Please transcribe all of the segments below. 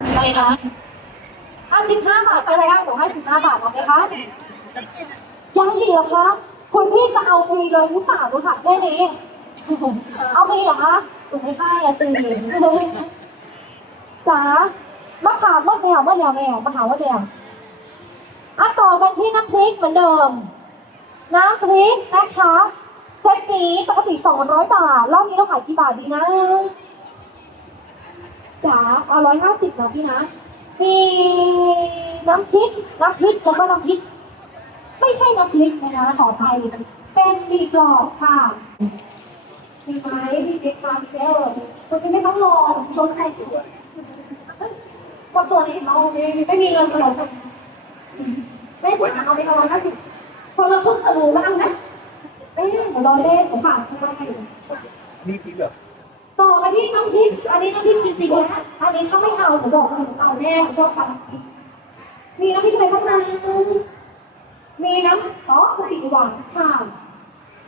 อะไรคะห้าสิบห้าบาทอะไรคะหนูให้สิบห้าบาทเอาไหมคะยังอีกเหรอคะ คุณพี่จะเอาฟรีเลยหรือเปล่าดูค่ะแค่นี้ เอาฟรีเหรอคะหนูไม่ให้อะสิจ๋ามะขามมะแมวมะแมวแมวมะขามมะแมวอะต่อกันที่น้ำพริกเหมือนเดิม น้ำพริกนะคะ เซตนี้ปกติ 200 บาท รอบนี้เราขายกี่บาทดีนะ จ๋าเอาร้อยห้าสิบนะพี่นะ มีน้ำพริกน้ำพริกแล้วก็น้ำพริก ไม่ใช่น้ำพริกนะคะขออภัยเป็นมีกรอบค่ะมีไหมมีเด็กมามีแล้วตัวนี้ไม่ต้องรอตัวใครตัวก็ตัวนี้เราไม่มีเงินกระดดไม่ถึงเอาไปเอาร้อยห้าสิบพอเราเพิ่งจะรู้บ้างนะเอ๊ะรอเล่นผมฝากทำไมนี่ที่แบบ ต่อมาที่น้ำพริกอันนี้น้ำพริกจริงๆนะอันนี้เขาไม่เอาหนูบอกเลยหนูเอาแน่ชอบทำน้ำพริกมีน้ำพริกอะไรบ้างนะมีน้ำอ๋อกะปิหวานค่ะ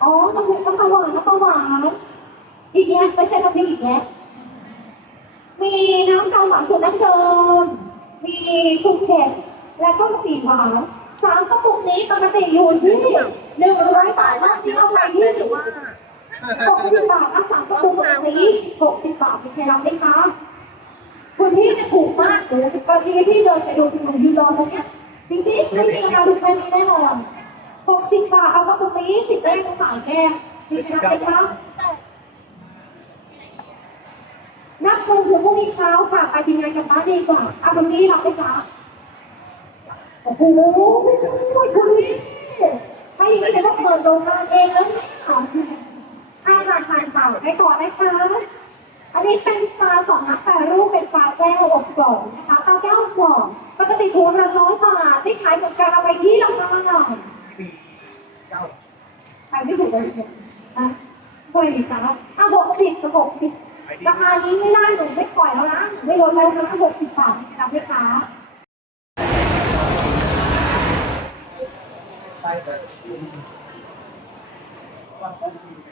อ๋อน้ำพริกน้ำปลาหวานน้ำปลาหวานอีกแยะไม่ใช่น้ำพิกอีกแยะมีน้ำปลาหวานสูตรดั้งเดิมมีสูตรเผ็ดและก็กะปิหวานสามกระปุกนี้ปกติอยู่ที่หนึ่งร้อยบาทมากที่เอาไปที่หรือว่า หกสิบาทอะสามกระปุกแบบนี้หกสิบาทมีใครรับไหมคะคุณพี่เนี่ยถูกมากเลยบางทีพี่เดินไปดูหนูยืนรอตรงเนี้ยจริงๆไม่มีราคาถูกแค่นี้แน่นอนหกสิบาทเอากระปุกนี้สิบได้ก็สายแก้มีใครรับไหมคะนับเงินถึงพรุ่งนี้เช้าค่ะ ไปทีมงานกลับบ้านดีกว่าเอาตรงนี้รับไหมคะโอ้โหคุณพี่ถ้าอย่างนี้เดี๋ยวก็เปิดโรงงานเองแล้วเนี่ยค่ะ อาหารทานเปล่าไปก่อนนะคะ อันนี้เป็นปลาสองนักแปรรูปเป็นปลาแก้วอบกรอบนะคะปลาแก้วอบกรอบปกติถุงละร้อยบาทที่ขายเหมือนกันเอาไปที่ราคาหน่อยไปไม่ถูกเลยนะเคยดีจ้าอะหกสิบกับหกสิบราคานี้ไม่ได้หนูไม่ปล่อยแล้วนะไม่ลดแล้วนะหกสิบบาทรับไหมคะใช่แบบ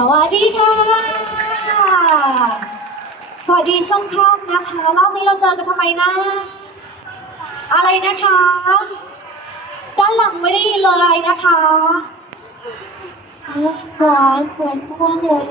สวัสดีค่ะ สวัสดีช่องข้ามนะคะ รอบนี้เราเจอกันทำไมนะ อะไรนะคะ ด้านหลังไม่ได้ยินเลยนะคะหวานเหมือนง่วงเลย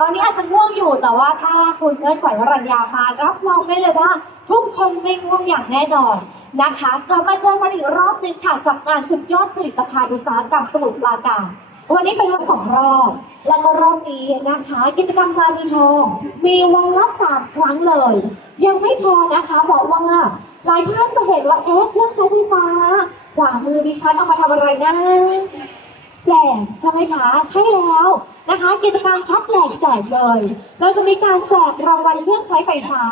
ตอนนี้อาจจะง่วงอยู่แต่ว่าถ้าคุณเอิร์ธขวัญวรัญญามารับรองได้เลยว่า ทุกคนไม่ง่วงอย่างแน่นอนนะคะกลับมาเจอกันอีกรอบหนึ่งค่ะกับงานสุดยอดผลิตภัณฑ์อุตสาหกรรมสมุทรปราการวันนี้เป็นวันสองรอบ แล้วก็รอบนี้นะคะ กิจกรรมลานีทอง มีวันละสามครั้งเลย ยังไม่พอนะคะบอกว่าหลายท่านจะเห็นว่าเอ๊ะเครื่องใช้ไฟฟ้าขวามือดิฉันเอามาทำอะไรนะ แจกใช่ไหมคะ ใช่แล้วนะคะ กิจกรรมช็อปแหลกแจกเลย เราจะมีการแจกรางวัลเครื่องใช้ไฟฟ้า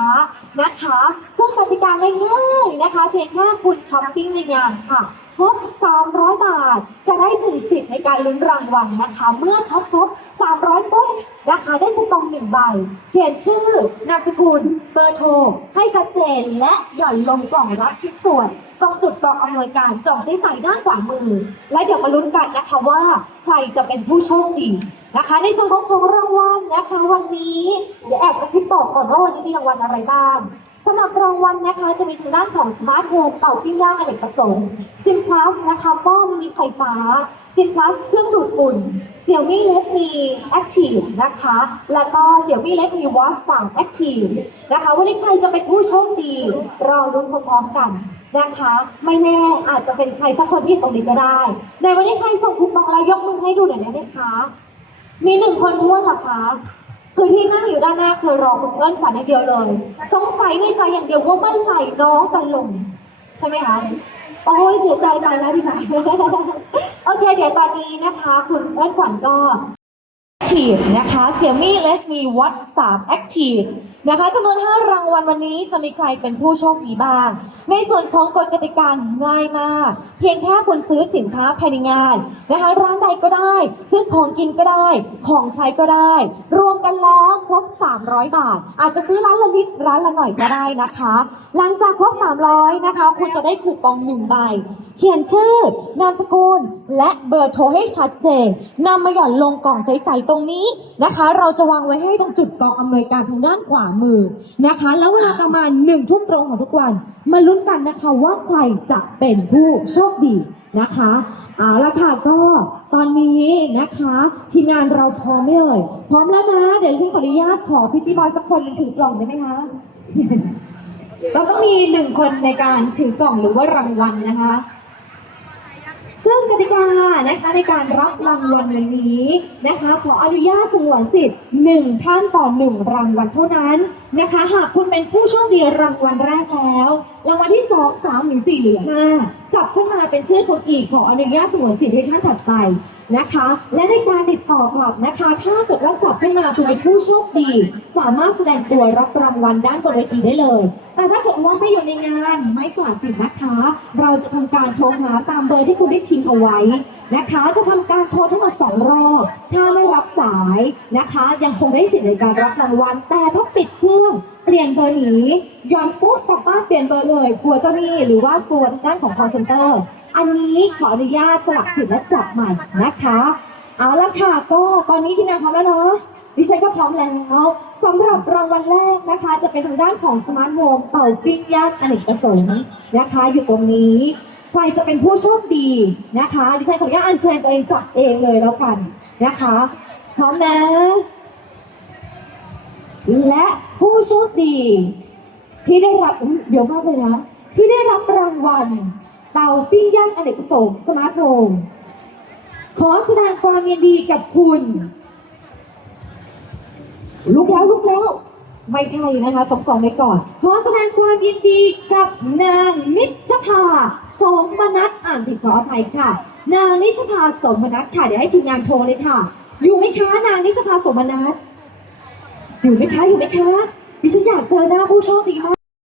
นะคะ ซึ่งกติกาง่ายๆนะคะ เพียงแค่คุณช้อปปิ้งในงานค่ะครบ300 บาท จะได้หนึ่งสิทธิ์ในการลุ้นรางวัลนะคะ เมื่อช็อปครบ300 นะคะได้คูปองหนึ่งใบ เขียนชื่อนามสกุลเบอร์โทร ให้ชัดเจนและหย่อนลงกล่องรับชิ้นส่วนตรงจุดกล่องอำนวยการกล่องใสๆด้านขวามือ และเดี๋ยวมาลุ้นกันนะคะว่าใครจะเป็นผู้โชคดีนะคะ ในส่วนของของรางวัลนะคะวันนี้เดี๋ยวแอบกระซิบ ก่อนว่าวันนี้มีรางวัลอะไรบ้างสำหรับรางวัลนะคะจะมีทางด้านของสมาร์ทโฮมเต่าปิ้งย่างอเนกประสงค์ซิมพลัสนะคะหม้อมินิไฟฟ้าซิมพลัสเครื่องดูดฝุ่นเสี่ยวมี่เลดมีแอคทีฟนะคะ แล้วก็เสี่ยวมี่เลดมีวอสต่างแอคทีฟนะคะ วันนี้ใครจะเป็นผู้โชคดี รอรุ้นพร้อมๆกันนะคะ ไม่แน่อาจจะเป็นใครสักคนที่อยู่ตรงนี้ก็ได้ ในวันนี้ใครส่งคูปองแล้วยกมือให้ดูหน่อยได้ไหมคะ มีหนึ่งคนท้วนเหรอคะ คือที่นั่งอยู่ด้านหน้าคือรอคุณเอิ้นขวัญอย่างเดียวเลย สงสัยในใจอย่างเดียวว่าเมื่อไหร่น้องจะลง ใช่ไหมคะโอ้ยเสียใจไปแล้วพี่หมายโอเค เดี๋ยวตอนนี้นะคะ คุณเอิ้นขวัญก็ Active นะคะ Xiaomi Let's Me Watch 3 Active นะคะจำนวน 5 รางวัลวันนี้จะมีใครเป็นผู้โชคดีบ้าง ในส่วนของกฎกติกาง่ายมาก เพียงแค่คุณซื้อสินค้าภายในงานนะคะร้านใดก็ได้ ซื้อของกินก็ได้ ของใช้ก็ได้ รวมกันแล้วครบ 300 บาท อาจจะซื้อร้านละนิดร้านละหน่อยก็ได้นะคะ หลังจากครบ 300นะคะคุณจะได้คูปองหนึ่งใบเขียนชื่อ นามสกุล และเบอร์โทรให้ชัดเจนนำมาหย่อนลงกล่องใสๆตรงนี้นะคะ เราจะวางไว้ให้ตรงจุดกองอำนวยการทางด้านขวามือนะคะ แล้วเวลาประมาณหนึ่งทุ่มตรงของทุกวัน มาลุ้นกันนะคะว่าใครจะเป็นผู้โชคดีนะคะเอาละค่ะก็ตอนนี้นะคะ ทีมงานเราพร้อมไหมเอ่ยพร้อมแล้วนะ เดี๋ยวฉันขออนุญาตขอพี่พี่บอยสักคนหนึ่งถือกล่องได้ไหมคะเราต้องมีหนึ่งคนในการถือกล่องหรือว่ารางวัลนะคะ ซึ่งกติกานะคะในการรับรางวัลในนี้นะคะ ขออนุญาตสงวนสิทธิ์หนึ่งท่านต่อหนึ่งรางวัลเท่านั้นนะคะ หากคุณเป็นผู้โชคดีรางวัลแรกแล้ว รางวัลที่สองสามหรือสี่หรือห้าจับขึ้นมาเป็นชื่อคนอีกขออนุญาตสงวนสิทธิ์ให้ท่านถัดไป นะคะ และในการติดต่อกลับนะคะ ถ้าเกิดว่าจับขึ้นมาคุณเป็นผู้โชคดี สามารถแสดงตัวรับรางวัลด้านบนเวทีได้เลย แต่ถ้าเกิดว่าไม่อยู่ในงานไม่สละสิทธิ์นะคะ เราจะทำการโทรหาตามเบอร์ที่คุณได้ทิ้งเอาไว้นะคะ จะทำการโทรทั้งหมดสองรอบถ้าไม่รับสายนะคะ ยังคงได้สิทธิ์ในการรับรางวัลแต่ถ้าปิดเครื่อง เปลี่ยนเบอร์หนีย้อนปุ๊บกลับบ้านเปลี่ยนเบอร์เลยกลัวเจ้าหนี้หรือว่ากลัวด้านของ call center อันนี้ขออนุญาตสลักสิทธิ์และจับใหม่นะคะ เอาละค่ะก็ตอนนี้ทีมงานพร้อมแล้วเนาะดิฉันก็พร้อมแล้วสำหรับรางวัลแรกนะคะ จะเป็นทางด้านของสมาร์ทโฮมเป่าปิ้งย่างอเนกประสงค์นะคะ อยู่ตรงนี้ใครจะเป็นผู้โชคดีนะคะดิฉันขออนุญาตอัญเชิญตัวเองจับเองเลยแล้วกันนะคะพร้อมนะ และผู้โชคดี ที่ได้รับเดี๋ยวมากเลยนะ ที่ได้รับรางวัล เตาปิ้งย่างอเนกประสงค์สมาร์ทโฮมขอแสดงความยินดีกับคุณ ลุกแล้วลุกแล้ว ไม่ใช่นะคะสองสองไว้ก่อน ขอแสดงความยินดีกับนางนิชภาสมนัทอ่านผิดขออภัยค่ะ นางนิชภาสมนัทค่ะ เดี๋ยวให้ทีมงานโทรเลยค่ะ อยู่ไหมคะนางนิชภาสมนัท อยู่ไหมคะอยู่ไหมคะดิฉันอยากเจอหน้าผู้โชคดีมาก